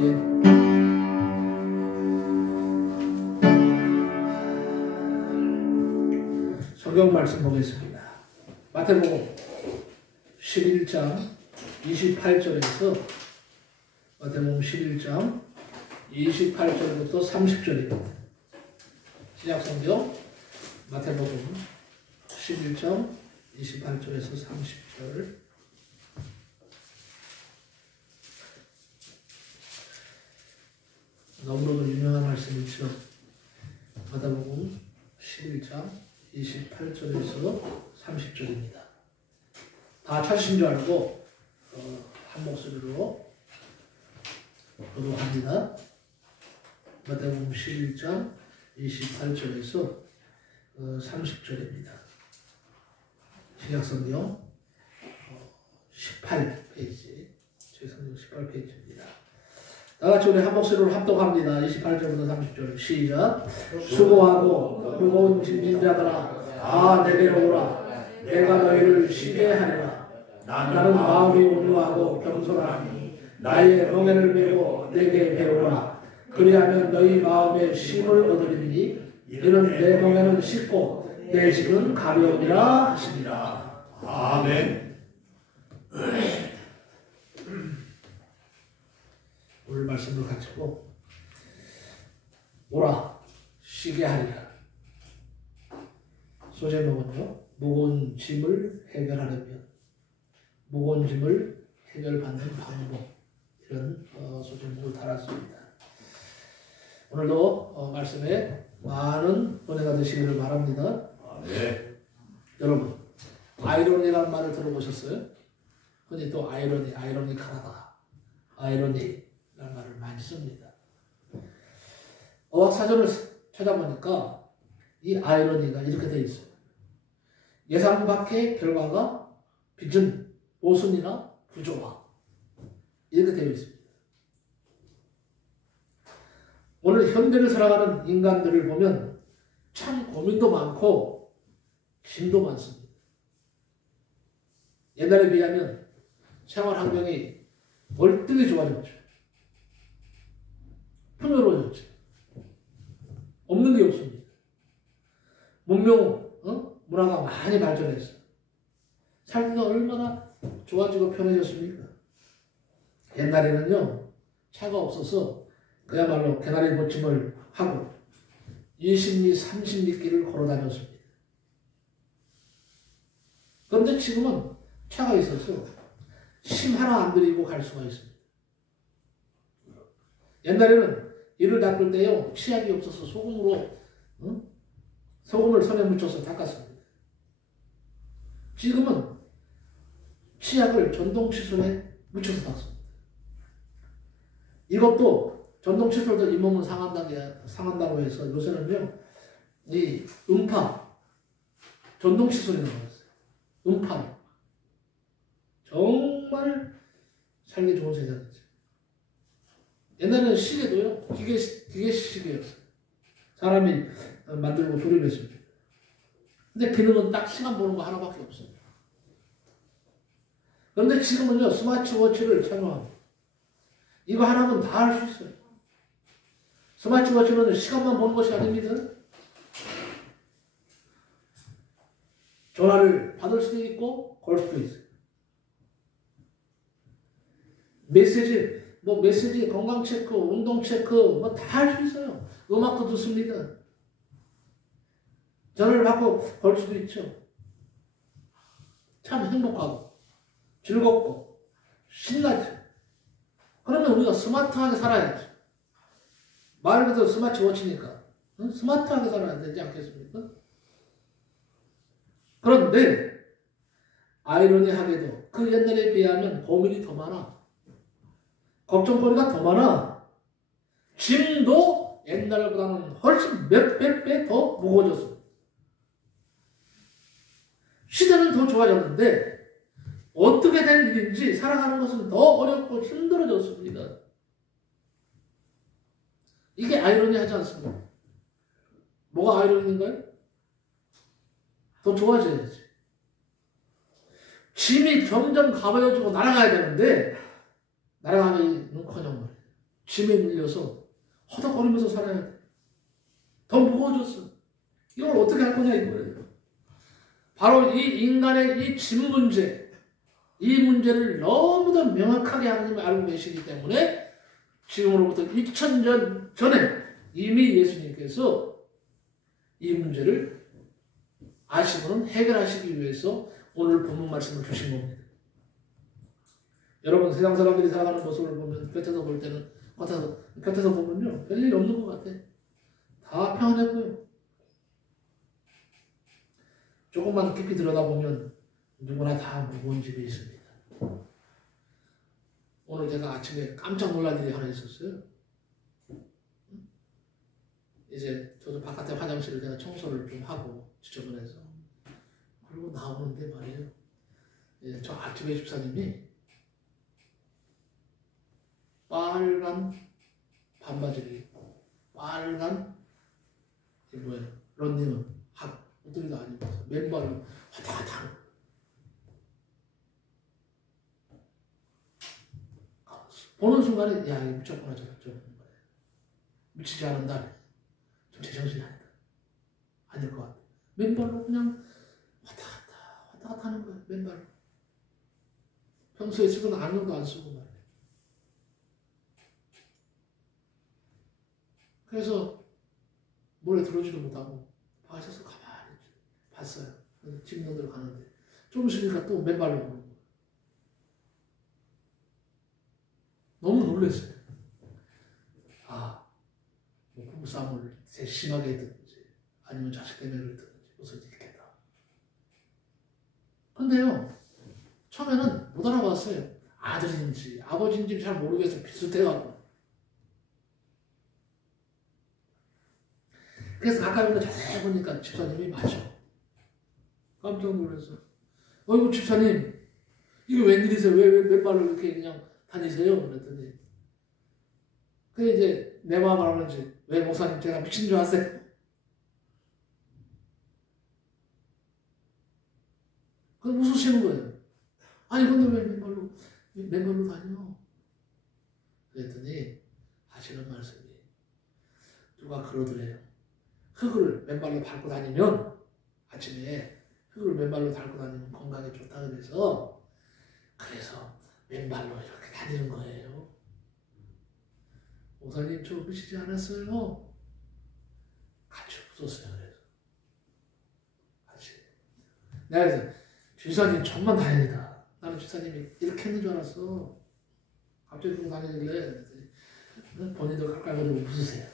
아멘. 성경 말씀 보겠습니다. 마태복음 11장 28절에서 마태복음 11장 28절부터 30절입니다. 시작 성경 마태복음 11장 28절에서 30절. 너무나도 유명한 말씀이죠. 마태복음 11장 28절에서 30절입니다. 다 찾으신 줄 알고 한 목소리로 교독합니다. 마태복음 11장 28절에서 30절입니다. 신약성경 18페이지, 제 성경 18페이지입니다. 다같이 우리 한 목소리로 합독합니다. 28절부터 30절 시작. 수고하고 무거운 짐진 자들아 내게로 오라. 내가 너희를 쉬게 하리라. 나는 마음이 온유하고 겸손하니 나의 멍에를 메고 내게 배우라. 그리하면 너희 마음에 쉼을 얻으리니 이는 내 멍에는 쉽고 내 짐은 가벼우니라 하시니라. 아멘. 오늘 말씀을 가지고 오라 쉬게 하리라. 소제목은요, 무거운 짐을 해결하려면 무거운 짐을 해결받는 방법, 이런 소제목을 달았습니다. 오늘도 말씀에 많은 은혜가 되시기를 바랍니다. 네. 여러분, 아이러니라는 말을 들어보셨어요? 흔히 또 아이러니컬하다, 아이러니 라는 말을 많이 씁니다. 어학사전을 찾아보니까 이 아이러니가 이렇게 되어 있어요. 예상 밖의 결과가 빚은 모순이나 부조화, 이렇게 되어 있습니다. 오늘 현대를 살아가는 인간들을 보면 참 고민도 많고 짐도 많습니다. 옛날에 비하면 생활 환경이 월등히 좋아졌죠. 풍요로워졌죠. 없는 게 없습니다. 문명, 문화가 많이 발전했어요. 살기가 얼마나 좋아지고 편해졌습니까? 옛날에는요, 차가 없어서 그야말로 개나리 보침을 하고 20리, 30리 길을 걸어 다녔습니다. 그런데 지금은 차가 있어서 심 하나 안 들이고 갈 수가 있습니다. 옛날에는 이를 닦을 때요, 치약이 없어서 소금을 손에 묻혀서 닦았습니다. 지금은 치약을 전동 칫솔에 묻혀서 닦습니다. 이것도 전동 칫솔도 잇몸은 상한다고 해서 요새는요, 이 음파 전동 칫솔이 나왔어요. 음파 정말 살기 좋은 세상이죠. 옛날에는 시계도요, 기계 시계였어요. 사람이 만들고 조립했습니다. 근데 기능은 딱 시간 보는 거 하나밖에 없어요. 그런데 지금은요, 스마트워치를 착용합니다. 이거 하나면 다 할 수 있어요. 스마트워치는 시간만 보는 것이 아닙니다. 전화를 받을 수도 있고 걸 수도 있어요. 메시지, 건강 체크, 운동 체크, 다 할 수 있어요. 음악도 듣습니다. 전화를 받고 걸 수도 있죠. 참 행복하고, 즐겁고, 신나죠. 그러면 우리가 스마트하게 살아야죠. 말 그대로 스마트워치니까. 스마트하게 살아야 되지 않겠습니까? 그런데, 아이러니하게도 그 옛날에 비하면 고민이 더 많아. 걱정거리가 더 많아. 짐도 옛날보다는 훨씬 몇 배 더 무거워졌습니다. 시대는 더 좋아졌는데 어떻게 된 일인지 살아가는 것은 더 어렵고 힘들어졌습니다. 이게 아이러니하지 않습니까? 뭐가 아이러니인가요? 더 좋아져야지. 짐이 점점 가벼워지고 날아가야 되는데 날아가기는커녕 짐에 밀려서 허덕거리면서 살아야 돼. 더 무거워졌어. 이걸 어떻게 할 거냐 이거예요. 바로 이 인간의 이 짐 문제, 이 문제를 너무도 명확하게 하나님이 알고 계시기 때문에 지금으로부터 2000년 전에 이미 예수님께서 이 문제를 아시고는 해결하시기 위해서 오늘 본문 말씀을 주신 겁니다. 여러분 세상 사람들이 살아가는 모습을 보면 곁에서 볼 때는 곁에서 보면요 별일 없는 것 같아. 다 평안해 보여. 조금만 깊이 들여다보면 누구나 다 무거운 집이 있습니다. 오늘 제가 아침에 깜짝 놀란 일이 하나 있었어요. 이제 저도 바깥에 화장실을 제가 청소를 좀 하고 지저분해서 그리고 나오는데 말이에요. 이제 저 아침에 집사님이 빨간 반바지를 입고 빨간 런닝은 옷들도 안 입어서 맨발로 왔다 갔다 하는 거예요. 보는 순간에 야 이거 미쳤구나 저런 미치지 않은다. 좀 제정신이 아니다. 아닐 것 같아. 맨발로 그냥 왔다 갔다 하는 거야. 맨발로. 평소에 쓰던 안경도 안 쓰고 말이야. 그래서 몰래 들어오지도 못하고 밖에서 가만히 봤어요. 집놈들 가는데 좀 있으니까 또 맨발로 오는 거예요. 너무 놀랐어요. 아, 뭐 부부싸움을 심하게 했든지 아니면 자식 때문에 그랬든지 무슨 일이겠다. 근데요 처음에는 못 알아봤어요. 아들인지 아버지인지 잘 모르겠어요. 비슷해가지고. 그래서 가까이 오면 자세히 보니까 집사님이 맞아. 깜짝 놀랐어. 어이구 집사님 이게 웬일이세요? 왜 맨발로 이렇게 그냥 다니세요? 그랬더니 그게 이제 내 마음을 알았는지 왜 목사님 제가 미친 줄 아세요? 그럼 웃으시는 거예요. 아니 근데 왜 맨발로 다녀? 그랬더니 하시는 말씀이 누가 그러더래요. 흙을 맨발로 밟고 다니면 아침에 흙을 맨발로 밟고 다니면 건강에 좋다 그래서 맨발로 이렇게 다니는 거예요. 목사님 저 웃으시지 않았어요? 같이 웃었어요. 그래서 같이 내가 그래서 주사님 정말 다행이다. 나는 주사님이 이렇게 했는 줄 알았어. 갑자기 그러고 다니길래 본인도 가까이 가지고 웃으세요.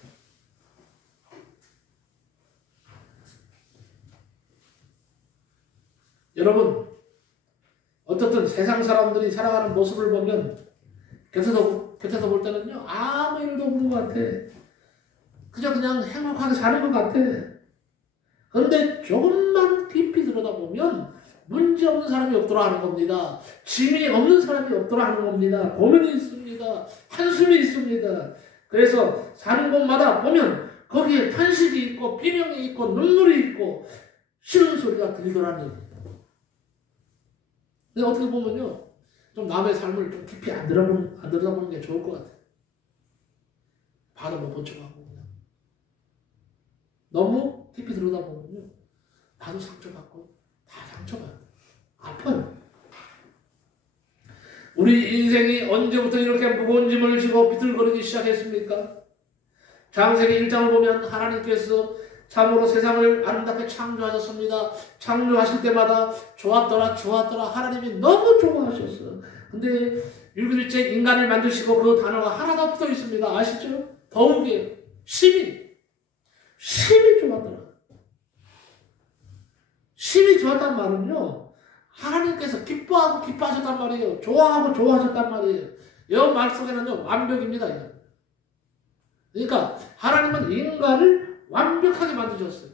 여러분 어떻든 세상 사람들이 살아가는 모습을 보면 곁에서 볼 때는요 아무 일도 없는 것 같아. 그저 그냥 행복하게 사는 것 같아. 그런데 조금만 깊이 들여다보면 문제 없는 사람이 없더라 하는 겁니다. 짐이 없는 사람이 없더라 하는 겁니다. 고민이 있습니다. 한숨이 있습니다. 그래서 사는 곳마다 보면 거기에 탄식이 있고 비명이 있고 눈물이 있고 싫은 소리가 들리더라니. 근데 어떻게 보면요 좀 남의 삶을 좀 깊이 안 들여다보는 게 좋을 것 같아요. 봐도 못 본 척하고 그냥 너무 깊이 들여다보면요 나도 상처받고 다 상처받아요. 아파요. 우리 인생이 언제부터 이렇게 무거운 짐을 지고 비틀거리기 시작했습니까? 창세기 1장을 보면 하나님께서 참으로 세상을 아름답게 창조하셨습니다. 창조하실 때마다 좋았더라 하나님이 너무 좋아하셨어요. 근데 6일째 인간을 만드시고 그 단어가 하나 더 붙어 있습니다. 아시죠? 더욱이 심히 좋았더라. 심히 좋았단 말은요 하나님께서 기뻐하셨단 말이에요. 좋아하셨단 말이에요. 이 말 속에는요 완벽입니다. 그러니까 하나님은 인간을 완벽하게 만드셨어요.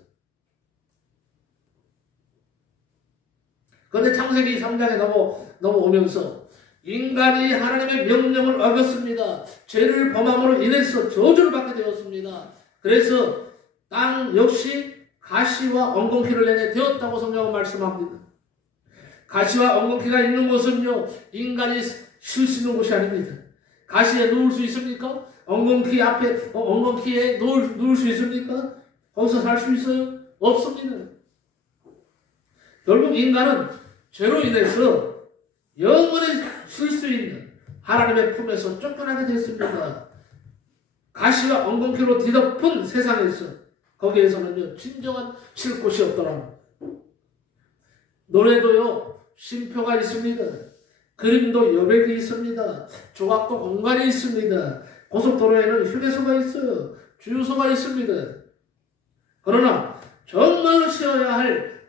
그런데 창세기 3장에 넘어오면서 인간이 하나님의 명령을 어겼습니다. 죄를 범함으로 인해서 저주를 받게 되었습니다. 그래서 땅 역시 가시와 엉겅퀴를 내게 되었다고 성경은 말씀합니다. 가시와 엉겅퀴가 있는 곳은요 인간이 쉴 수 있는 곳이 아닙니다. 가시에 누울 수 있습니까? 엉겅퀴 앞에 엉겅퀴에 누울 수 있습니까? 거기서 살 수 있어요? 없습니다. 결국 인간은 죄로 인해서 영원히 쉴 수 있는 하나님의 품에서 쫓겨나게 됐습니다. 가시와 엉겅퀴로 뒤덮은 세상에서 거기에서는요 진정한 쉴 곳이 없더라. 노래도요 쉼표가 있습니다. 그림도 여백이 있습니다. 조각도 공간이 있습니다. 고속도로에는 휴게소가 있어요. 주유소가 있습니다. 그러나 정말로 쉬어야 할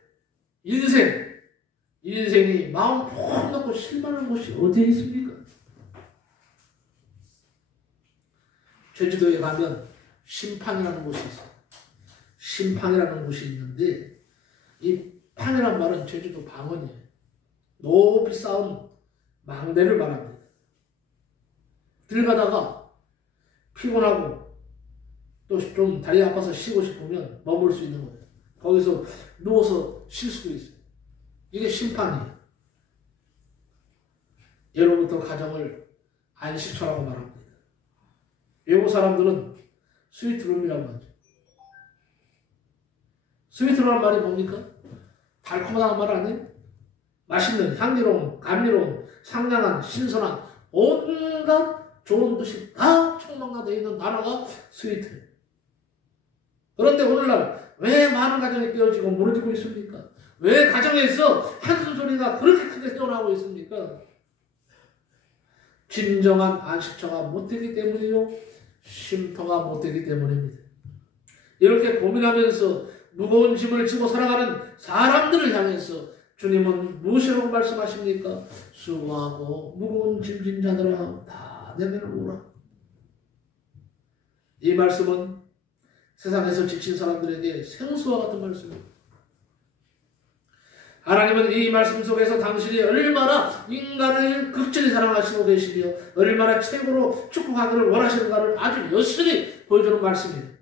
인생이 마음 푹 놓고 쉴만한 곳이 어디에 있습니까? 제주도에 가면 심팡이라는 곳이 있어요. 심팡이라는 곳이 있는데 이 팡이란 말은 제주도 방언이에요. 높이 쌓은 망대를 말합니다. 길 가다가 피곤하고 또 좀 다리 아파서 쉬고 싶으면 머물 수 있는 거예요. 거기서 누워서 쉴 수도 있어요. 이게 심판이에요. 예로부터 가정을 안식처라고 말합니다. 외국 사람들은 스위트룸이라고 하죠. 스위트룸이라는 말이 뭡니까? 달콤하다는 말 아니에요? 맛있는, 향기로운, 감미로운, 상냥한, 신선한 온갖 좋은 뜻이 다 총망라되어 있는 단어가 스위트. 그런데 오늘날 왜 많은 가정이 깨어지고 무너지고 있습니까? 왜 가정에서 한숨 소리가 그렇게 크게 떠나고 있습니까? 진정한 안식처가 못되기 때문이요, 쉼터가 못되기 때문입니다. 이렇게 고민하면서 무거운 짐을 지고 살아가는 사람들을 향해서 주님은 무엇이라고 말씀하십니까? 수고하고 무거운 짐진 자들아 다 내게로 오라. 이 말씀은 세상에서 지친 사람들에게 생수와 같은 말씀입니다. 하나님은 이 말씀 속에서 당신이 얼마나 인간을 극진히 사랑하시고 계시며 얼마나 최고로 축복하기를 원하시는가를 아주 여실히 보여주는 말씀입니다.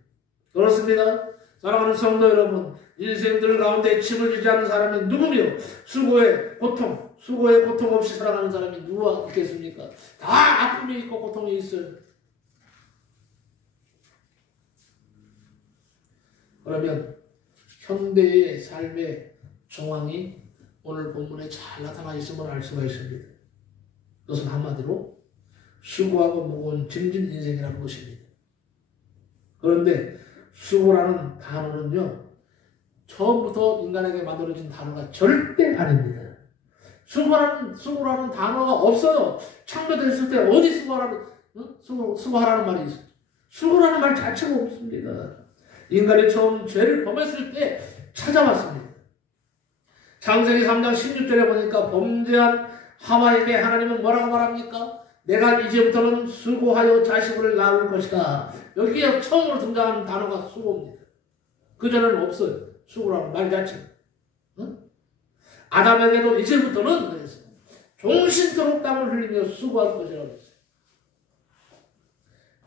그렇습니다. 사랑하는 성도 여러분, 인생들 가운데 짐을 지지 않는 사람이 누구며 수고의 고통 없이 살아가는 사람이 누가 있겠습니까? 다 아픔이 있고 고통이 있어요. 그러면 현대의 삶의 정황이 오늘 본문에 잘 나타나 있음을 알 수가 있습니다. 그것은 한마디로 수고하고 무거운 짐진 인생이라는 것입니다. 그런데 수고라는 단어는요, 처음부터 인간에게 만들어진 단어가 절대 아닙니다. 수고라는 단어가 없어요. 창조됐을 때 어디 수고하라는 말이 있어요. 수고라는 말 자체가 없습니다. 인간이 처음 죄를 범했을 때 찾아왔습니다. 창세기 3장 16절에 보니까 범죄한 하와에게 하나님은 뭐라고 말합니까? 내가 이제부터는 수고하여 자식을 낳을 것이다. 여기에 처음으로 등장하는 단어가 수고입니다. 그전에는 없어요. 수고라는 말 자체. 응? 아담에게도 이제부터는 그래서 종신토록 땀을 흘리며 수고할 것이라고 했어요.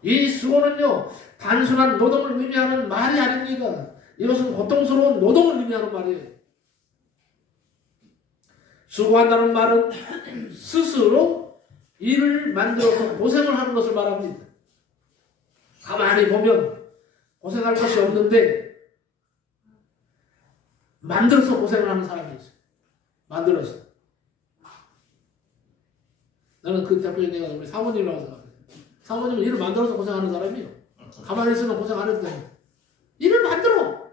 이 수고는요, 단순한 노동을 의미하는 말이 아닙니다. 이것은 고통스러운 노동을 의미하는 말이에요. 수고한다는 말은 스스로 일을 만들어서 고생을 하는 것을 말합니다. 가만히 보면 고생할 것이 없는데 만들어서 고생을 하는 사람이 있어요. 만들어서. 나는 그 대표님이 우리 사모님이라고 생각해요. 사모님은 일을 만들어서 고생하는 사람이에요. 가만히 있으면 고생 안 해도 돼요. 일을 만들어.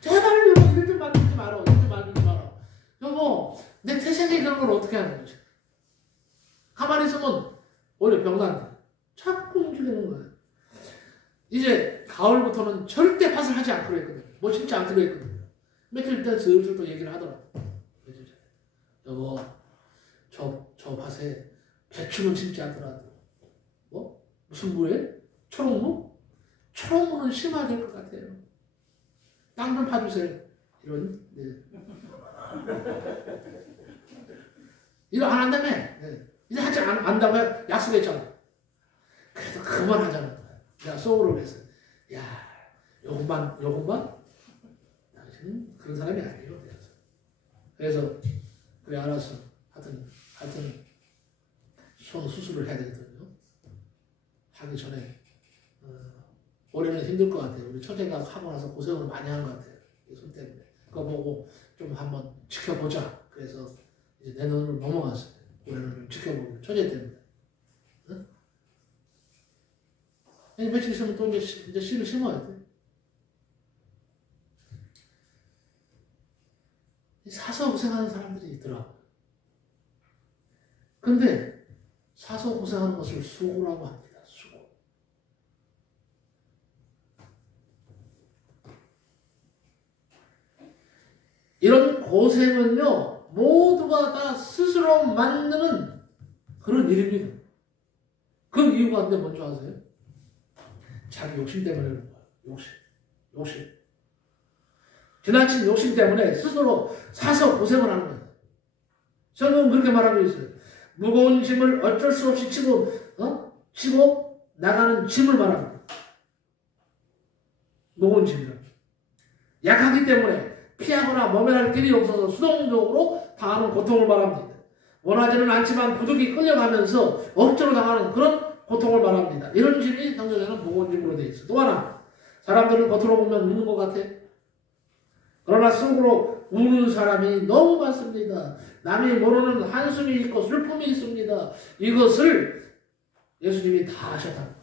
제발 여보 일 좀 만들지 마라. 일 좀 만들지 마라. 여보 내 태생이 그런 걸 어떻게 하는 거지? 가만히 있으면 오히려 병난다. 자꾸 움직이는 거예요. 이제 가을부터는 절대 밭을 하지 않기로 했거든요. 뭐 심지 않기로 했거든요. 며칠 때 슬슬 또 얘기를 하더라고요. 여보 저 밭에 배추는 심지 않더라도 뭐? 무슨 무예요? 초록무? 초록무는 심어야 될 것 같아요. 땅 좀 파주세요. 이런. 네. 이거 안 한다며. 네. 이제 하지 안다고 약속했잖아. 그래서 그만하자는 거야. 내가 속으로 그래서 야 요것만 당신은 그런 사람이 아니에요. 그래서 그래 알았어. 하여튼 손 수술을 해야 되거든요. 하기 전에 올해는 힘들 것 같아요. 우리 처제가 하고 나서 고생을 많이 한 것 같아요. 손 때문에. 그거 보고 좀 한번 지켜보자. 그래서 이제 내년으로 넘어갔어요. 올해는 좀 지켜보고 처제 때문에. 응? 며칠 있으면 또 이제 씨를 심어야 돼. 사서 고생하는 사람들이 있더라고. 근데 사서 고생하는 것을 수고라고 합니다. 수고. 이런 고생은요, 모두가 다 스스로 만드는 그런 일입니다. 그 이유가 근데 뭔지 아세요? 자기 욕심 때문에 그런 거야. 욕심. 지나친 욕심 때문에 스스로 사서 고생을 하는 거예요. 성경은 그렇게 말하고 있어요. 무거운 짐을 어쩔 수 없이 치고 나가는 짐을 말합니다. 무거운 짐을. 약하기 때문에 피하거나 모면할 길이 없어서 수동적으로 당하는 고통을 말합니다. 원하지는 않지만 부득이 끌려가면서 억지로 당하는 그런 고통을 말합니다. 이런 짐이 성경에는 무거운 짐으로 되어 있어요. 또 하나, 사람들은 겉으로 보면 우는 것 같아. 그러나 속으로 우는 사람이 너무 많습니다. 남이 모르는 한숨이 있고 슬픔이 있습니다. 이것을 예수님이 다 하셨다는 거예요.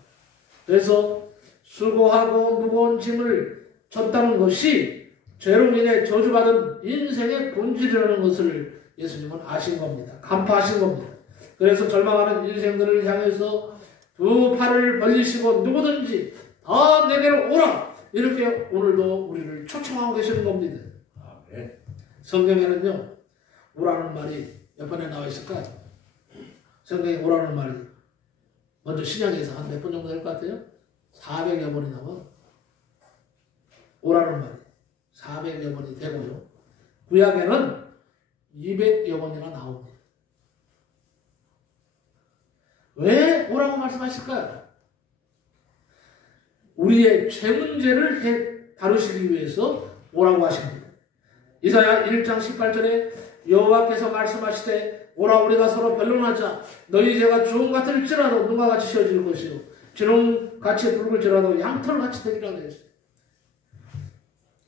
그래서 수고하고 무거운 짐을 졌다는 것이 죄로 인해 저주받은 인생의 본질이라는 것을 예수님은 아신 겁니다. 간파하신 겁니다. 그래서 절망하는 인생들을 향해서 두 팔을 벌리시고 누구든지 다 내게로 오라! 이렇게 오늘도 우리를 초청하고 계시는 겁니다. 성경에는요, 오라는 말이 몇 번에 나와 있을까요? 성경에 오라는 말이 먼저 신약에서 한 몇 번 정도 될 것 같아요? 400여 번이 나와. 오라는 말이 400여 번이 되고요. 구약에는 200여 번이나 나옵니다. 왜 오라고 말씀하실까요? 우리의 죄 문제를 다루시기 위해서 오라고 하십니다. 이사야 1장 18절에 여호와께서 말씀하시되 오라 우리가 서로 변론하자. 너희 죄가 주홍 같을지라도 눈과 같이 씌어질 것이요 진홍같이 붉을지라도 양털같이 되리라 했어요.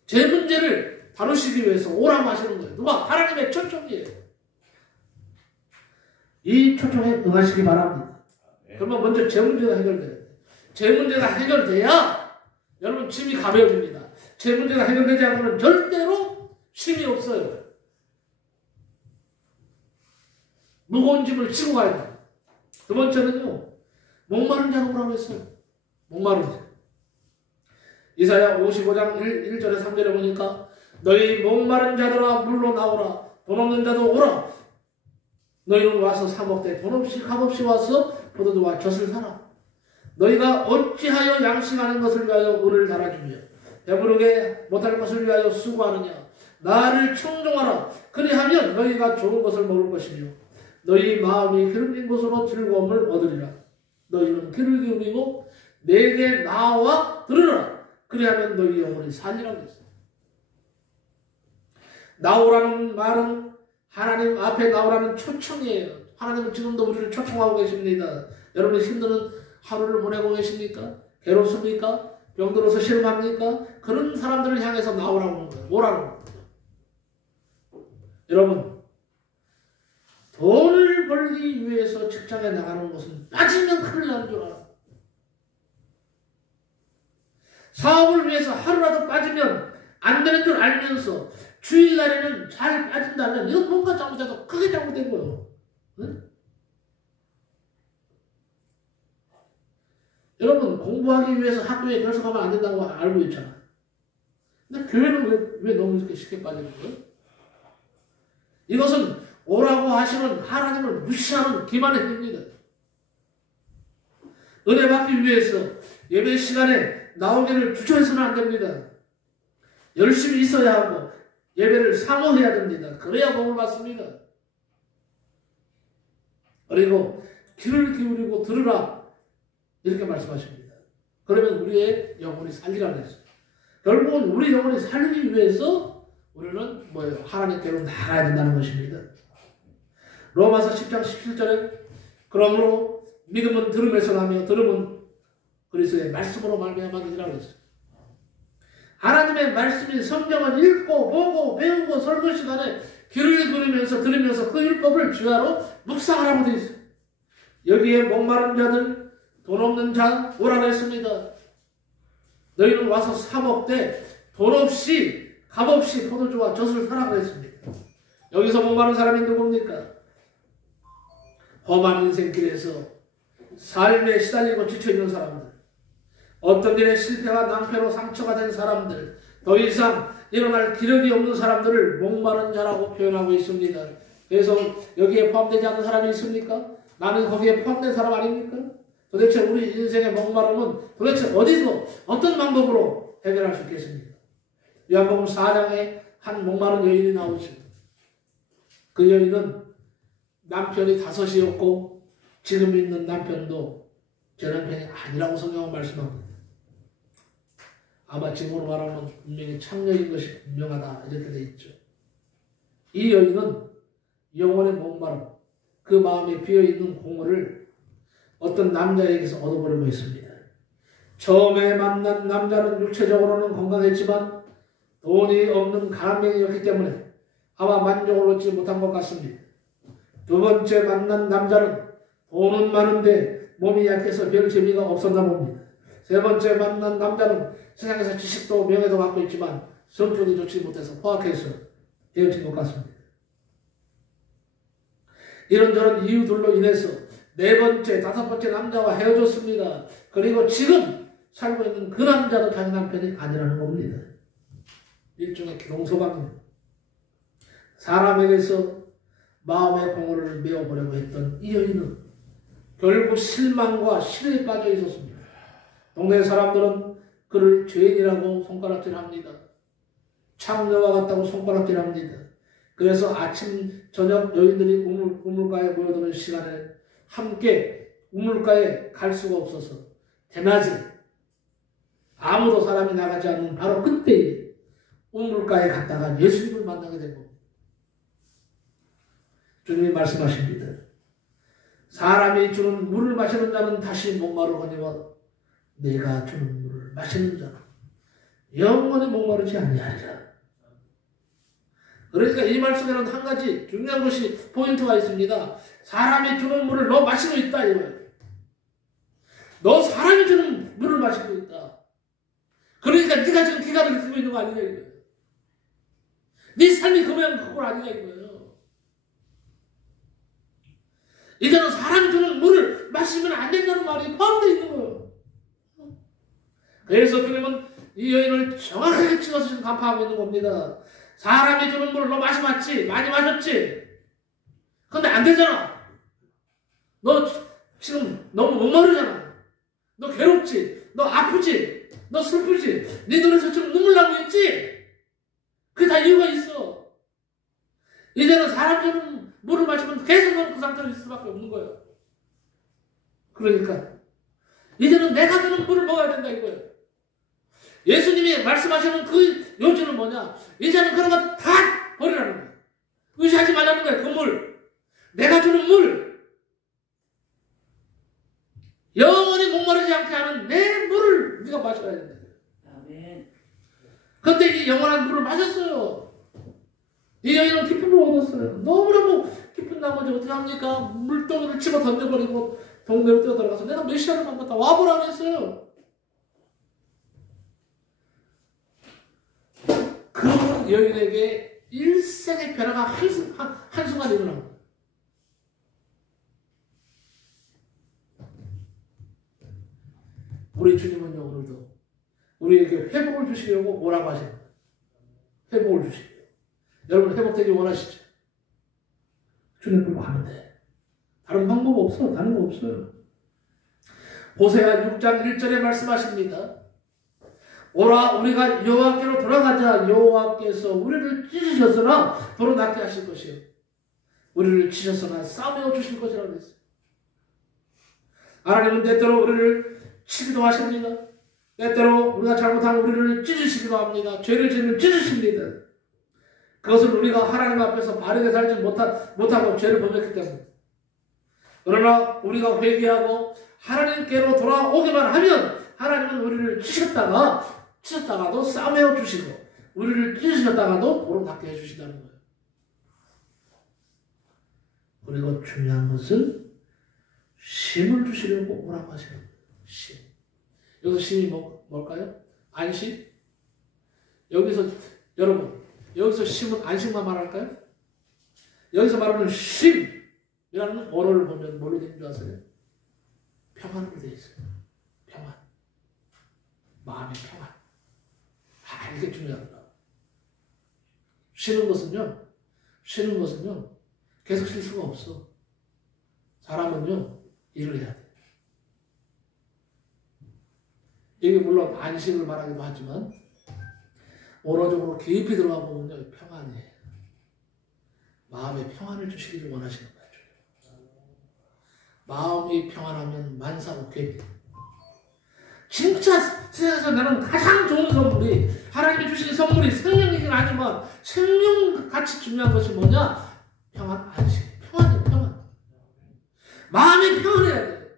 죄 문제를 다루시기 위해서 오라고 하시는 거예요. 누가? 하나님의 초청이에요. 이 초청에 응하시기 바랍니다. 그러면 먼저 죄 문제가 해결돼야 돼요. 죄 문제가 해결돼야 여러분 짐이 가벼워집니다. 죄 문제가 해결되지 않으면 절대로 쉼이 없어요. 무거운 짐을 지고 가야 돼요. 두 번째는요, 목마른 자로 오라고 했어요. 목마른 자. 이사야 55장 1절에 3절에 보니까 너희 목마른 자들아 물로 나오라. 돈 없는 자도 오라. 너희는 와서 사 먹되 돈 없이 값없이 와서 포도주와 젖을 사라. 너희가 어찌하여 양식하는 것을 위하여 은을 달아주며 배부르게 못할 것을 위하여 수고하느냐. 나를 청종하라. 그리하면 너희가 좋은 것을 먹을 것이며 너희 마음이 기름진 곳으로 즐거움을 얻으리라. 너희는 귀를 기울이고 내게 나와 들으라. 그리하면 너희 영혼이 살리라고 했어요. 나오라는 말은 하나님 앞에 나오라는 초청이에요. 하나님은 지금도 우리를 초청하고 계십니다. 여러분이 힘든 하루를 보내고 계십니까? 괴롭습니까? 병들어서 실망합니까? 그런 사람들을 향해서 나오라고 하는 거예요. 오라고 하는 거예요. 여러분, 돈을 벌기 위해서 직장에 나가는 것은 빠지면 큰일 나는 줄 알아요. 사업을 위해서 하루라도 빠지면 안 되는 줄 알면서 주일날에는 잘 빠진다면 이건 뭔가 잘못해도 크게 잘못된 거예요. 응? 여러분, 공부하기 위해서 학교에 결석하면 안 된다고 알고 있잖아. 근데 교회는 왜 너무 이렇게 쉽게 빠지는 거예요? 이것은 오라고 하시는 하나님을 무시하는 기만의 행위입니다. 은혜 받기 위해서 예배 시간에 나오기를 주저해서는 안 됩니다. 열심히 있어야 하고 예배를 사모해야 됩니다. 그래야 복을 받습니다. 그리고 귀를 기울이고 들으라 이렇게 말씀하십니다. 그러면 우리의 영혼이 살리라고 했어요. 결국은 우리 영혼이 살리기 위해서 우리는 뭐예요? 하나님께로 나가야 된다는 것입니다. 로마서 10장 17절에 그러므로 믿음은 들음에서 나며 들음은 그리스도의 말씀으로 말미암았느니라 그랬어요. 하나님의 말씀인 성경을 읽고 보고 배우고 설교 시간에 귀를 기울이면서 들으면서 그 율법을 주야로 묵상하라고 되어 있어요. 여기에 목마른 자들, 돈 없는 자 오라고 했습니다. 너희는 와서 사 먹되 돈 없이 값없이 포도주와 젖을 사라고 했습니다. 여기서 목마른 사람이 누굽니까? 험한 인생길에서 삶에 시달리고 지쳐있는 사람들, 어떤 일에 실패와 낭패로 상처가 된 사람들, 더 이상 일어날 기력이 없는 사람들을 목마른 자라고 표현하고 있습니다. 그래서 여기에 포함되지 않는 사람이 있습니까? 나는 거기에 포함된 사람 아닙니까? 도대체 우리 인생의 목마름은 도대체 어디서 어떤 방법으로 해결할 수 있겠습니까? 요한복음 4장에 한 목마른 여인이 나오죠. 그 여인은 남편이 5이었고 지금 있는 남편도 제 남편이 아니라고 성경은 말씀합니다. 아마 지금으로 말하면 분명히 창녀인 것이 분명하다 이렇게 돼 있죠. 이 여인은 영혼의 목마름, 그 마음에 비어있는 공허를 어떤 남자에게서 얻어보려고 했습니다. 처음에 만난 남자는 육체적으로는 건강했지만 돈이 없는 가난맹이였기 때문에 아마 만족을 얻지 못한 것 같습니다. 두 번째 만난 남자는 돈은 많은데 몸이 약해서 별 재미가 없었나 봅니다. 세 번째 만난 남자는 세상에서 지식도 명예도 갖고 있지만 성격이 좋지 못해서 포악해서 헤어진 것 같습니다. 이런저런 이유들로 인해서 네 번째, 다섯 번째 남자와 헤어졌습니다. 그리고 지금 살고 있는 그 남자도 자기 남편이 아니라는 겁니다. 일종의 기동소방입니다. 사람에게서 마음의 공허를 메워보려고 했던 이 여인은 결국 실망과 실에 빠져 있었습니다. 동네 사람들은 그를 죄인이라고 손가락질합니다. 창녀와 같다고 손가락질합니다. 그래서 아침, 저녁 여인들이 우물가에 모여드는 시간에 함께 우물가에 갈 수가 없어서 대낮에 아무도 사람이 나가지 않는 바로 그때에 우물가에 갔다가 예수님을 만나게 된 겁니다. 주님이 말씀하십니다. 사람이 주는 물을 마시는 자는 다시 목마르거니와 내가 주는 물을 마시는 자는 영원히 목마르지 아니하리라. 그러니까 이 말씀에는 한 가지 중요한 것이 포인트가 있습니다. 사람이 주는 물을 너 마시고 있다 이거예요. 너 사람이 주는 물을 마시고 있다. 그러니까 네가 지금 기가를 들고 있는 거 아니냐 이거예요. 네 삶이 그 모양 그걸 아니냐 이거예요. 이제는 사람이 주는 물을 마시면 안 된다는 말이 포함되어 있는 거예요. 그래서 주님은 이 여인을 정확하게 찍어서 지금 간파하고 있는 겁니다. 사람이 주는 물을 너 마셔봤지? 많이 마셨지? 근데 안 되잖아. 너 지금 너무 목마르잖아. 너 괴롭지? 너 아프지? 너 슬프지? 네 눈에서 지금 눈물 나고 있지? 그게 다 이유가 있어. 이제는 사람 주는 물을 마시면 계속 그 상태로 있을 수밖에 없는 거예요. 그러니까 이제는 내가 주는 물을 먹어야 된다 이거예요. 예수님이 말씀하시는 그 요지는 뭐냐? 이제는 그런 거 다 버리라는 거예요. 의지하지 말라는 거예요. 그 물. 내가 주는 물. 영원히 목마르지 않게 하는 내 물을 네가 마셔야 된다. 아멘. 그런데 이 영원한 물을 마셨어요. 이 여인은 깊은 물을 얻었어요. 너무너무 깊은 나머지 어떻게 합니까? 물동이를 집어 던져버리고 동네로 뛰어들어가서 내가 몇 시간을 만났다 와보라고 했어요. 그 여인에게 일생의 변화가 한순간 일어납니다. 우리 주님은요 오늘도 우리에게 회복을 주시려고 뭐라고 하십니까? 회복을 주시려고. 여러분 회복되기 원하시죠? 주님 끌고 가면 돼. 다른 방법 없어. 다른 거 없어요. 호세아 6장 1절에 말씀하십니다. 오라 우리가 여호와께로 돌아가자. 여호와께서 우리를 찢으셨으나 도로 낫게 하실 것이요 우리를 치셨으나 싸매어 주실 것이라고 했어요. 하나님은 때때로 우리를 치기도 하십니다. 때때로 우리가 잘못하면 우리를 찢으시기도 합니다. 죄를 지으면 찢으십니다. 그것은 우리가 하나님 앞에서 바르게 살지 못하고 죄를 범했기 때문에. 그러나 우리가 회개하고 하나님께로 돌아오기만 하면 하나님은 우리를 찢었다가도 싸매어 주시고 우리를 찢으셨다가도 보름답게 해주신다는 거예요. 그리고 중요한 것은 쉼을 주시려고 오라고 하시는 거예요. 쉼. 여기서 쉼이 뭘까요? 안식? 여러분, 여기서 쉼은 안식만 말할까요? 여기서 말하는 쉼이라는 언어를 보면 뭘로 된 줄 아세요? 평안으로 되어 있어요. 평안. 마음의 평안. 이게 중요하다. 쉬는 것은요, 계속 쉴 수가 없어. 사람은요, 일을 해야 돼. 이게 물론 안식을 말하기도 하지만, 언어적으로 깊이 들어가 보면요, 평안이에요. 마음의 평안을 주시기를 원하시는 거죠. 마음이 평안하면 만사오케이. 진짜 세상에서 나는 가장 좋은 선물이 하나님이 주신 선물이 생명이긴 하지만 생명같이 중요한 것이 뭐냐? 평안, 안식. 평안이에요, 평안. 마음이 평안해야 돼.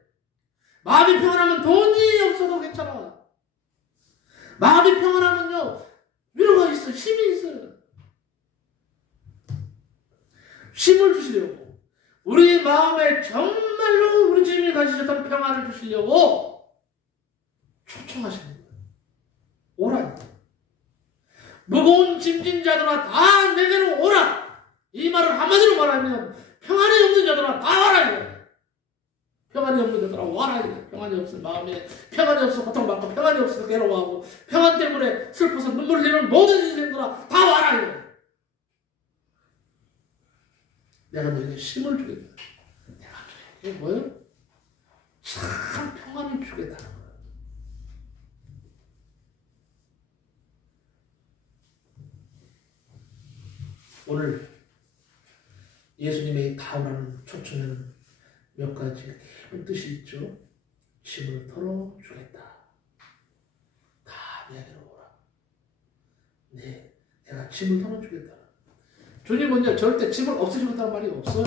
마음이 평안하면 돈이 없어도 괜찮아. 마음이 평안하면요, 위로가 있어, 힘이 있어요. 힘을 주시려고. 우리 마음에 정말로 우리 주님이 가지셨던 평안을 주시려고 초청하시는 거예요. 오라. 무거운 짐진 자들아 다 내게로 오라. 이 말을 한마디로 말하면 평안이 없는 자들아 다 와라. 평안이 없는 자들아 와라. 평안이 없어. 마음에 평안이 없어 고통받고 평안이 없어서 괴로워하고 평안 때문에 슬퍼서 눈물 흘리는 모든 인생들아 다 와라. 내가 너에게 힘을 주겠다. 내가 너에게 뭐예요? 참 평안을 주겠다는 거예요. 오늘 예수님의 다오라는 초청에는 몇 가지 깊은 뜻이 있죠. 짐을 털어주겠다. 다 내게로 오라. 네, 내가 짐을 털어주겠다. 주님은요, 절대 짐을 없애주겠다는 말이 없어요.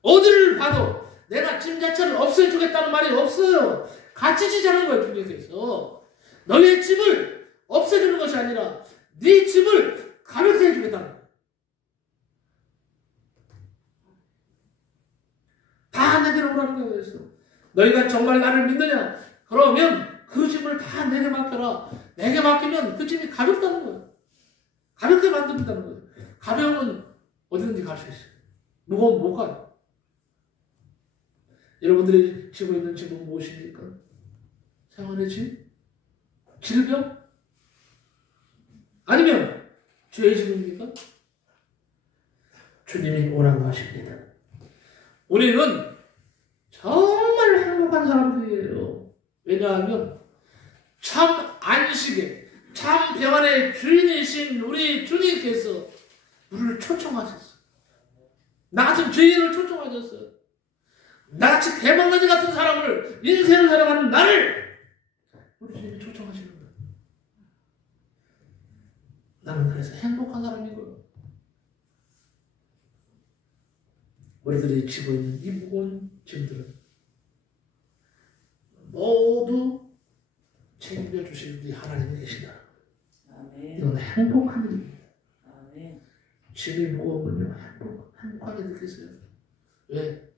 어디를 봐도 내가 짐 자체를 없애주겠다는 말이 없어요. 같이 지자는 거예요, 주님께서. 너의 짐을 없애주는 것이 아니라 네 짐을 가볍게 해주겠다는 거예요. 다 내게로 오라는 거예요. 그래서 너희가 정말 나를 믿느냐? 그러면 그 짐을 다 내게 맡겨라. 내게 맡기면 그 짐이 가볍다는 거예요. 가볍게 만든다는 거예요. 가벼우면 어디든지 갈 수 있어요. 무거우면 못 가요. 여러분들이 지고 있는 짐은 무엇입니까? 생활의 짐? 질병? 아니면 죄의 짐입니까? 주님이 오라고 하십니다. 우리는 정말 행복한 사람들이에요. 왜냐하면 참 안식에 참 평안의 주인이신 우리 주님께서 우리를 초청하셨어요. 나같은 죄인을 초청하셨어요. 나같이 대망가지 같은 사람을, 인생을 살아가는 나를 우리 주님이 초청하시는 거예요. 나는 그래서 행복한 사람인 거예요. 우리들이 지고 있는 이 무거운 짐들은 모두 책임져 주실 우리 하나님이 계시다. 아멘. 이건 행복한 일입니다. 아멘. 짐이 무거우면요, 행복하게 느끼세요. 왜?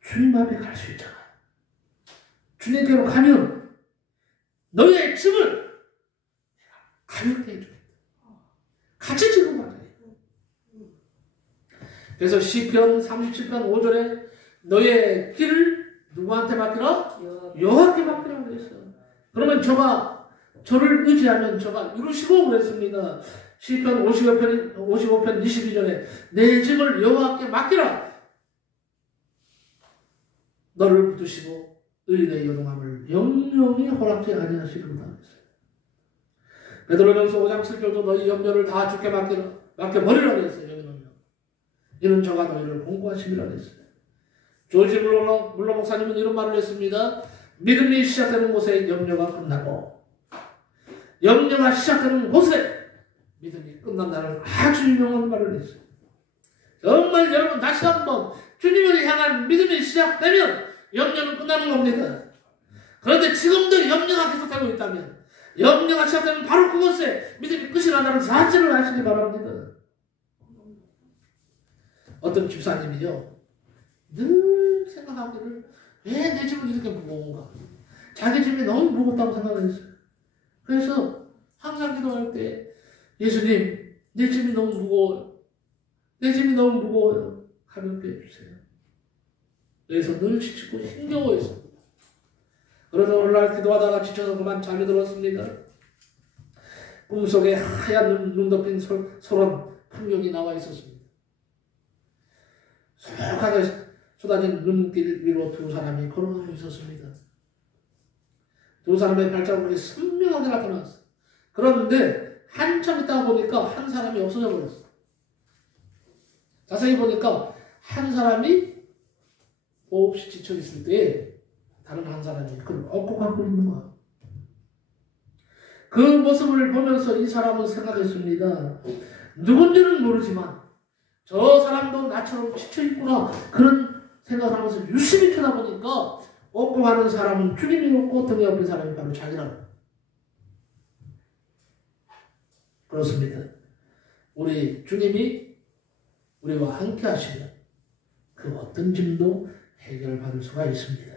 주님 앞에 갈 수 있잖아요. 주님께로 가면 너의 짐을 가볍게 해주겠다. 같이 지고 가자. 그래서 시편 37편 5절에 너의 길을 누구한테 맡기라? 여호와께 맡기라고 그랬어요. 그러면 저를 의지하면 저가 이루시고 그랬습니다. 시편 55편 22절에 내 짐을 여호와께 맡기라. 너를 붙드시고 의인의 요동함을 영영히 허락지 아니하시리로다 그랬어요. 베드로전서 5장 7절도 너희 염려를 다 주께 맡겨버리라 그랬어요. 여기는요. 이는 저가 너희를 공고하심이라 그랬어요. 조지 물러 목사님은 이런 말을 했습니다. 믿음이 시작되는 곳에 염려가 끝나고 염려가 시작되는 곳에 믿음이 끝난다는 아주 유명한 말을 했어요. 정말 여러분 다시 한번 주님을 향한 믿음이 시작되면 염려는 끝나는 겁니다. 그런데 지금도 염려가 계속되고 있다면, 염려가 시작되면 바로 그것에 믿음이 끝이 나다는 사실을 아시기 바랍니다. 어떤 집사님이요, 늘 생각하기를 왜 내 집은 이렇게 무거운가? 자기 집이 너무 무겁다고 생각을 했어요. 그래서 항상 기도할 때 예수님, 내 집이 너무 무거워요. 내 집이 너무 무거워요. 가볍게 해주세요. 그래서 늘 지치고 힘겨워했습니다. 그러다 오늘날 기도하다가 지쳐서 그만 잠이 들었습니다. 꿈속에 하얀 눈 덮인 소란 풍경이 나와 있었습니다. 소박하게 쏟아진 눈길 위로 두 사람이 걸어가고 있었습니다. 두 사람의 발자국이 선명하게 나타났어요. 그런데 한참 있다가 보니까 한 사람이 없어져 버렸어요. 자세히 보니까 한 사람이 몹시 지쳐 있을 때 다른 한 사람이 그걸 업고 가고 있는 거예요. 그 모습을 보면서 이 사람은 생각했습니다. 누군지는 모르지만 저 사람도 나처럼 지쳐있구나, 그런 생각을 하면서 유심히 쳐다보니까 업고 가는 사람은 주님이었고 등에 업힌 사람이 바로 자기라고. 그렇습니다. 우리 주님이 우리와 함께 하시면 그 어떤 짐도 해결받을 수가 있습니다.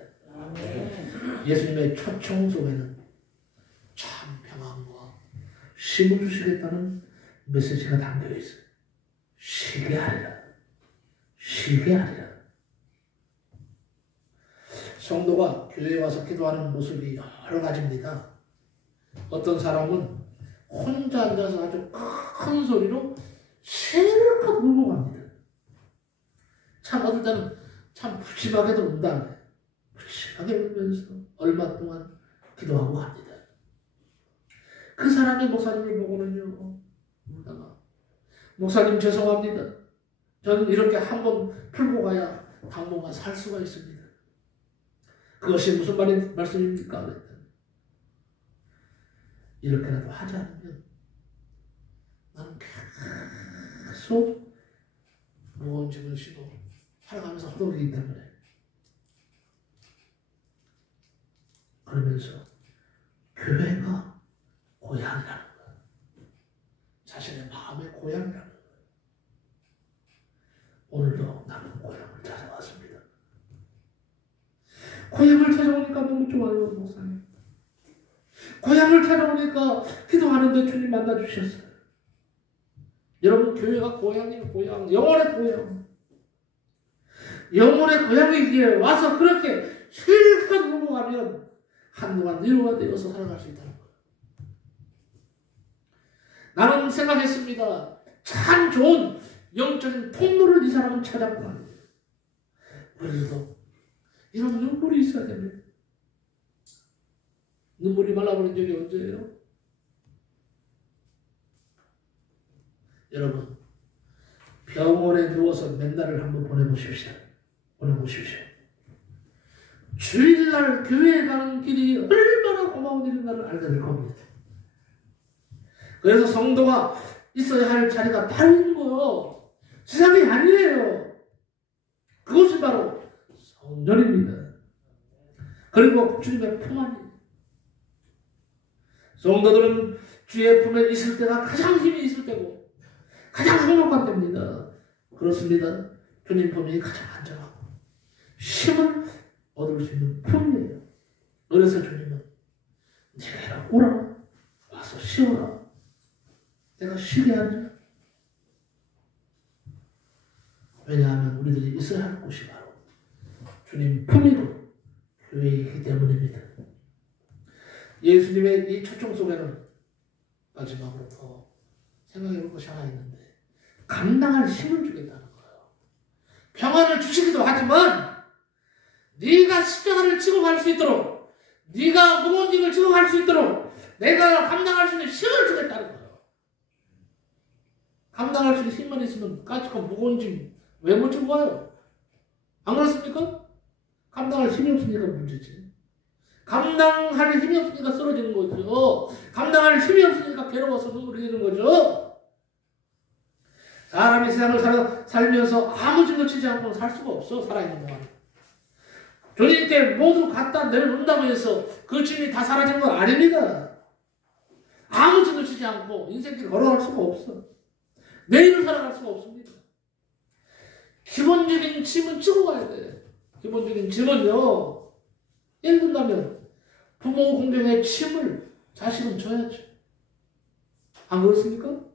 예수님의 초청 속에는 참 평안과 쉼을 주시겠다는 메시지가 담겨 있어요. 쉬게 하리라. 쉬게 하리라. 성도가 교회에 와서 기도하는 모습이 여러 가지입니다. 어떤 사람은 혼자 앉아서 아주 큰 소리로 실컷 울고 갑니다. 참 어떨 때는 참 푸짐하게도 운다. 푸짐하게 울면서 얼마 동안 기도하고 갑니다. 그 사람이 목사님을 보고는요, 울다가 목사님 죄송합니다. 저는 이렇게 한번 풀고 가야 당분간 살 수가 있습니다. 그것이 무슨 말씀입니까? 그랬더니 이렇게라도 하지 않으면 나는 계속 무거운 짐을 지고 살아가면서 허덕이기 때문에. 그러면서 교회가 고향이라는 거예요. 자신의 마음의 고향이라는 거예요. 오늘도 나는 고향을 찾아왔습니다. 고향을 찾아오니까 너무 좋아요, 목사님. 고향을 찾아오니까 기도하는데 주님 만나주셨어요. 여러분, 교회가 고향이에요. 고향, 영혼의 고향. 영혼의 고향이기에 와서 그렇게 실컷 넘어가면 한동안 위로가 되어서 살아갈 수 있다는 거예요. 나는 생각했습니다. 참 좋은 영적인 통로를 이 사람은 찾았구나. 우리도 이런 눈물이 있어야 됩니다. 눈물이 말라버린 적이 언제예요? 여러분, 병원에 누워서 맨날을 한번 보내보십시오. 주일날 교회에 가는 길이 얼마나 고마운 일인가를 알게 될 겁니다. 그래서 성도가 있어야 할 자리가 바로 있는 거예요. 세상이 아니에요. 그것이 바로 성전입니다. 그리고 주님의 품 안이에요. 성도들은 주의 품에 있을 때가 가장 힘이 있을 때고 가장 행복한 때입니다. 그렇습니다. 주님 품이 가장 안전하고 힘을 얻을 수 있는 품이에요. 그래서 주님은 내가 오라, 와서 쉬어라, 내가 쉬게 하리라. 왜냐하면 우리들이 있어야 할 곳이 바로 주님 품이고 교회이기 때문입니다. 예수님의 이 초청 속에는 마지막으로 더 생각해 볼 것이 하나 있는데, 감당할 힘을 주겠다는 거예요. 평안을 주시기도 하지만 네가 십자가를 지고 갈 수 있도록, 네가 무거운 짐을 지고 갈 수 있도록 내가 감당할 수 있는 힘을 주겠다는 거예요. 감당할 수 있는 힘만 있으면 까짓거 무거운 짐 왜 못 지고 가요? 안 그렇습니까? 감당할 힘이 없으니까 문제지. 감당할 힘이 없으니까 쓰러지는 거죠. 감당할 힘이 없으니까 괴로워서 눈물이 흘리는 거죠. 사람이 세상을 살면서 아무 짐도 지지 않고는 살 수가 없어. 살아있는 동안 주님께 모두 갖다 내려놓는다고 해서 그 짐이 다 사라지는 건 아닙니다. 아무 짐도 지지 않고 인생길 걸어갈 수가 없어. 내일을 살아갈 수가 없습니다. 기본적인 짐은 지고 가야 돼. 기본적인 짐은요, 예를 든다면 부모 공경의 짐을 자식은 져야죠. 안 그렇습니까?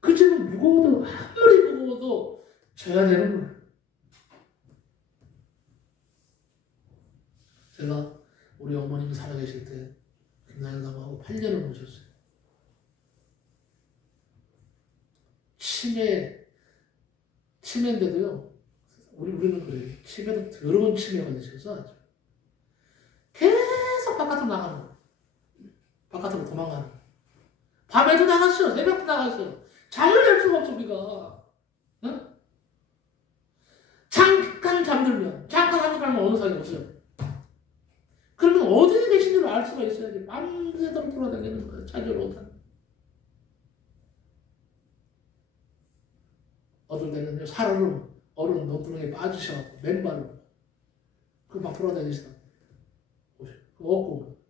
그 짐은 무거워도, 아무리 무거워도 져야 되는 거예요. 제가 우리 어머님이 살아계실 때 김나영남하고 8년을 모셨어요. 치매인데도요, 우리는 그래요. 치매도 더러운 치매 걸리셔서 아주 계속 바깥으로 나가는 거예요. 바깥으로 도망가는 거예요. 밤에도 나갔어요. 새벽도 나갔어요. 잠을 잘 수가 없어, 우리가. 응? 잠깐 잠들면, 잠깐 잠들면 어느 사이 없어요. 그러면 어디에 계신지를 알 수가 있어야지. 밤새도록 돌아다니는 거예요. 찾으러 오다. 어떨 때는요, 살얼음, 얼음 너구렁에 빠지셔갖고, 맨발로. 그 막 돌아다니시다. 그거 없고.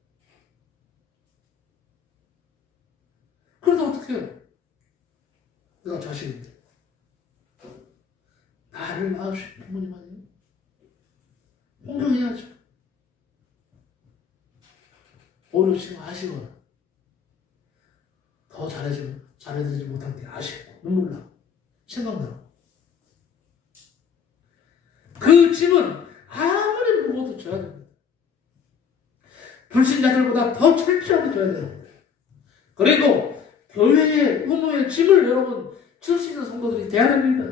그래도 어떻게 해요? 내가 자식인데. 나를 낳으신 부모님 아니에요? 공경해야죠. 오히려 지금 아쉬워요. 더 잘해드리지 못한 게 아쉽고, 눈물 나고, 생각나고. 그 짐은 아무리 무거워도 져야 됩니다. 불신자들보다 더 철저하게 져야 됩니다. 그리고 교회의 의무의 짐을 여러분 질 수 있는 성도들이 돼야 됩니다.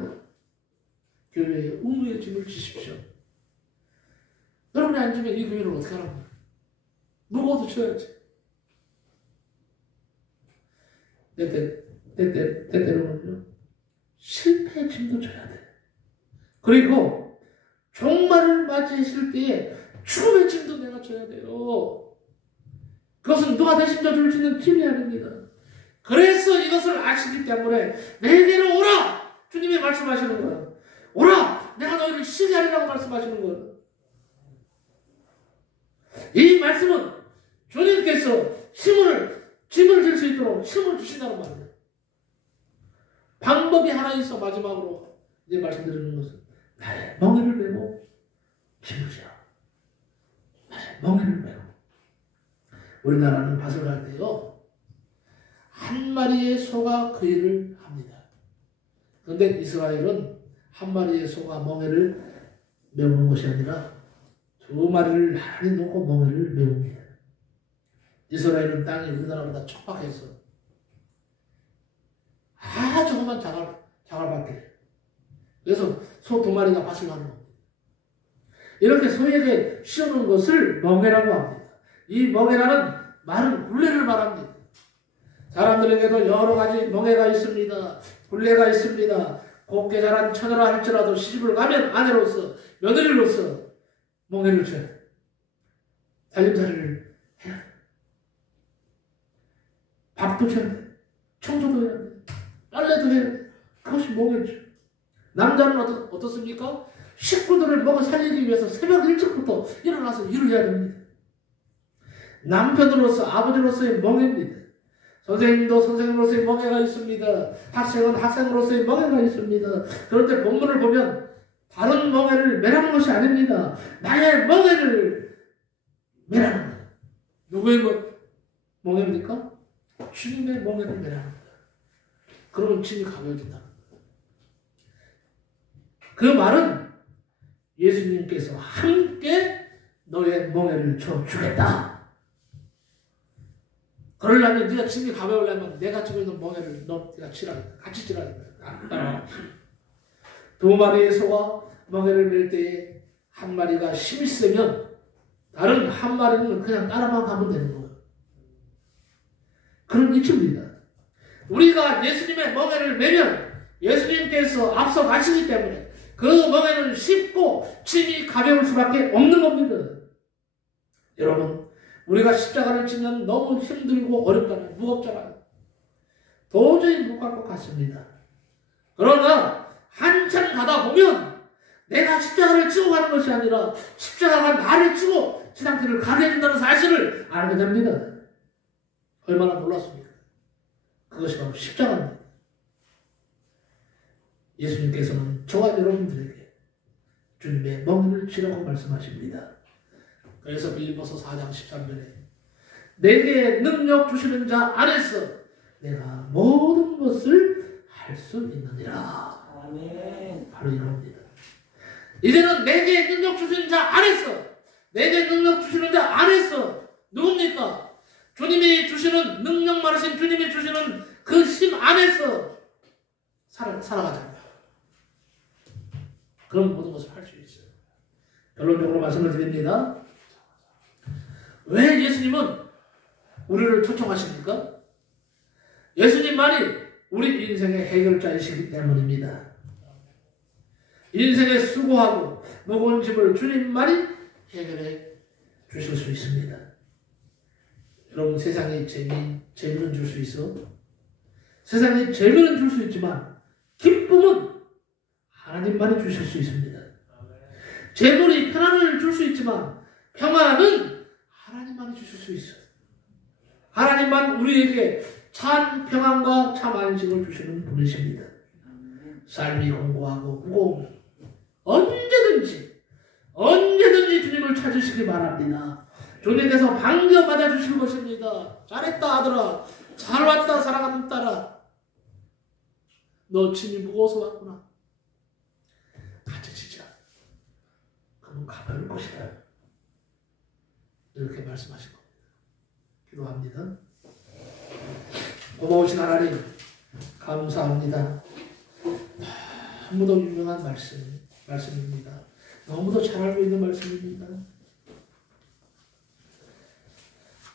교회의 의무의 짐을 지십시오. 여러분이 안 지면 이 교회를 어떻게 하라고? 무거워도 쳐야지. 때때로는요, 실패의 짐도 져야 돼. 그리고 종말을 맞이했을 때에 죽음의 짐도 내가 져야 돼요. 그것은 누가 대신 져줄 수 있는 짐이 아닙니다. 그래서 이것을 아시기 때문에 내게로 오라! 주님이 말씀하시는 거예요. 오라! 내가 너희를 쉬게 하리라고 말씀하시는 거예요. 이 말씀은 주님께서 짐을 질 수 있도록 힘을 주신다는 말이에요. 방법이 하나 있어. 마지막으로 이제 말씀드리는 것은 나의 멍에를 메고 짐을 져. 나의 멍에를 메고. 우리나라는 밭을 갈 때요, 한 마리의 소가 그 일을 합니다. 그런데 이스라엘은 한 마리의 소가 멍에를 메우는 것이 아니라 두 마리를 나란히 놓고 멍에를 메웁니다. 이스라엘은 땅이 우리나라보다 척박해서 아주 험한 자갈밭이에요. 그래서 소 두 마리가 밭을 가는 겁니다. 이렇게 소에게 씌우는 것을 멍에라고 합니다. 이 멍에라는 말은 굴레를 말합니다. 사람들에게도 여러 가지 멍에가 있습니다. 굴레가 있습니다. 곱게 자란 처녀라 할지라도 시집을 가면 아내로서, 며느리로서 멍에를 줘야 돼. 살림살이를 해야 돼. 밥도 줘야 돼. 청소도 해야 돼. 빨래도 해야 돼. 그것이 멍에죠. 남자는 어떻습니까? 식구들을 먹어 살리기 위해서 새벽 일찍부터 일어나서 일을 해야 됩니다. 남편으로서, 아버지로서의 멍에입니다. 선생님도 선생님으로서의 멍에가 있습니다. 학생은 학생으로서의 멍에가 있습니다. 그런데 본문을 보면 다른 멍에를 매라는 것이 아닙니다. 나의 멍에를 매라는 거예요. 누구의 멍에입니까? 주님의 멍에를 매라는 거예요. 그러면 짐이 가벼워진다. 그 말은 예수님께서 함께 너의 멍에를 져주겠다. 그러려면 네가 짐이 가벼우려면 내가 지고 있는 멍에를 네가 치라. 같이 치라. 두 마리의 소가 멍에를 맬 때에 한 마리가 힘이 세면 다른 한 마리는 그냥 따라만 가면 되는 거예요. 그런 이치입니다. 우리가 예수님의 멍에를 매면 예수님께서 앞서 가시기 때문에 그 멍에는 쉽고 짐이 가벼울 수밖에 없는 겁니다. 여러분, 우리가 십자가를 지면 너무 힘들고 어렵잖아요. 무겁잖아요. 도저히 못 갈 것 같습니다. 그러나 한참 가다 보면 내가 십자가를 지고 가는 것이 아니라 십자가가 나를 지고 지상길을 가게 해준다는 사실을 알게 됩니다. 얼마나 놀랐습니까? 그것이 바로 십자가입니다. 예수님께서는 저와 여러분들에게 주님의 멍을 치라고 말씀하십니다. 그래서 빌립보서 4장 13절에 내게 능력 주시는 자 안에서 내가 모든 것을 할 수 있느니라. 아멘. 바로 이겁니다. 이제는 내게 능력 주시는 자 안에서, 내게 능력 주시는 자 안에서 누굽니까? 주님이 주시는, 능력 많으신 주님이 주시는 그 힘 안에서 살아가자. 그럼 모든 것을 할 수 있어요. 결론적으로 말씀을 드립니다. 왜 예수님은 우리를 초청하십니까? 예수님만이 우리 인생의 해결자이시기 때문입니다. 인생에 수고하고 무거운 짐을 주님만이 해결해 주실 수 있습니다. 여러분, 세상에 재미는 줄 수 있어? 세상에 재미는 줄 수 있지만 기쁨은 하나님만이 주실 수 있습니다. 재물이 편안을 줄 수 있지만 평안은 하나님만이 주실 수 있어요. 하나님만 우리에게 참 평안과 참 안식을 주시는 분이십니다. 삶이 공고하고 무거운 언제든지 주님을 찾으시기 바랍니다. 주님께서 반겨받아 주실 것입니다. 잘했다 아들아, 잘 왔다 사랑하는 딸아, 너 짐이 무거워서 왔구나. 같이 지자. 그럼 가벼울 것이다. 이렇게 말씀하신 겁니다. 기도합니다. 고마우신 하나님, 감사합니다. 너무도 유명한 말씀입니다. 너무도 잘 알고 있는 말씀입니다.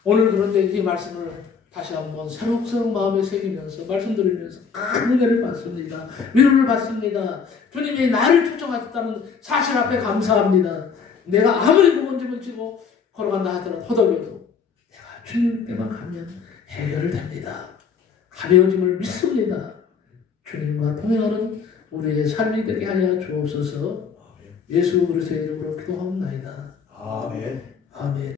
오늘 그런데 이 말씀을 다시 한번 새록새록 마음에 새기면서 말씀드리면서 큰 은혜를 받습니다. 위로를 받습니다. 주님이 나를 초청하셨다는 사실 앞에 감사합니다. 내가 아무리 무거운 짐을 지고 걸어간다 하더라도 허덕여도 내가 주님께만 가면 해결을 됩니다. 가벼워짐을 믿습니다. 주님과 동행하는 우리의 삶이 되게 하여 주옵소서. 예수 그리스도의 이름으로 기도하옵나이다. 아멘. 아멘.